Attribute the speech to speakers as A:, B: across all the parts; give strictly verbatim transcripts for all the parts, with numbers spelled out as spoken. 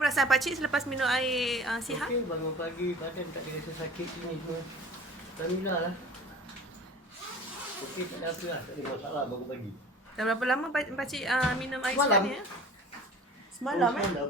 A: perasaan pakcik selepas minum air uh, sihat?
B: Okey, bangun pagi badan tak ada rasa sakit ni semua. Alhamdulillah lah. Okey, tak ada apa lah. Tak ada masalah bangun pagi.
A: Dah berapa lama pak- pakcik uh, minum air
B: Semalam.
A: sihat ni? Ya? Semalam
B: Baru
A: eh?
B: semalam.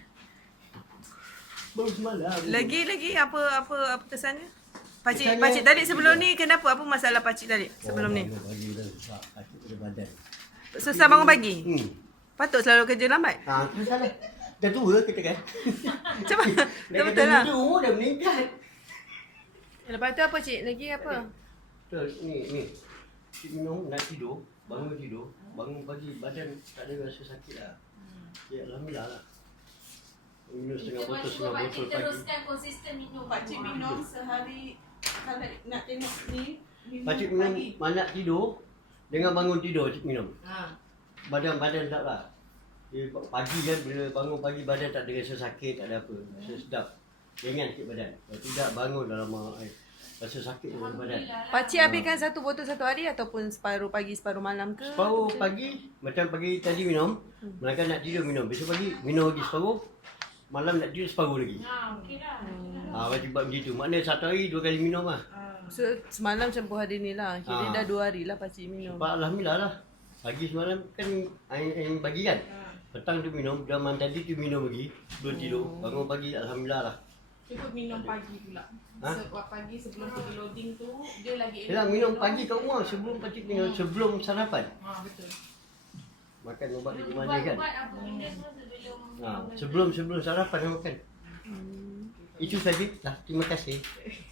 B: Baru semalam.
A: Lagi lagi apa apa apa kesannya? Pakcik
B: Kesannya-
A: pakcik tadi sebelum ni kenapa? Apa masalah pakcik tadi sebelum
B: oh,
A: ni?
B: Bangun pagi dah susah. Sakit pada badan.
A: Susah bangun pagi?
B: Hmm.
A: Patut selalu kerja lambat.
B: Ha, tu salah. Dah tua kita kan.
A: Macam mana?
B: Dah
A: Betul
B: kata
A: lah.
B: muda umur dah meningkat.
A: Lepas tu apa cik? Lagi apa?
B: Terus ni ni. Cik minum nak tidur, bangun tidur, bangun pagi badan tak ada rasa sakit lah. Ya alhamdulillah lah. Minum setengah
C: Kita
B: botol,
C: cuba
B: setengah
C: pakcik
B: botol pagi.
C: teruskan konsisten minum.
D: Pakcik minum sehari, kalau nak tengok ni, minum
B: Pakcik minum
D: pagi.
B: mana tidur, dengan bangun tidur cik minum.
D: Ha.
B: Badan-badan tak lah. Dia pagi kan, bila bangun pagi badan tak ada rasa sakit, tak ada apa. Rasa sedap. Ringan sikit badan. Kalau tidak bangun dalam eh, rasa sakit dalam badan.
A: Pakcik habiskan satu botol satu hari ataupun separuh pagi separuh malam ke?
B: Separuh pagi, macam pagi tadi minum, Melaka nak tidur minum. Besok pagi minum lagi separuh, malam nak tidur separuh lagi.
C: Ha, okey lah.
B: Ah, wajib buat macam tu. Maknanya satu hari dua kali minum lah.
A: So semalam campur hari ni lah. Kira
B: Ah.
A: dah dua hari lah pakcik minum.
B: Sebab alhamdulillah lah. Pagi semalam kan air, air pagi kan. Petang tu minum, zaman tadi tu minum lagi. Belum tidur. Bangun pagi alhamdulillah lah.
D: Cukup minum pagi pula.
B: Ha?
D: Sebab pagi sebelum pergi loading tu, dia lagi
B: Yalah, minum pagi kat rumah sebelum pakcik minum, sebelum sarapan.
D: Ha, betul.
B: Makan ubat di mana kan.
C: Ubat apa benda semua sebelum.
B: Ha, sebelum sebelum sarapan makan. Itu saja. Lah, terima kasih.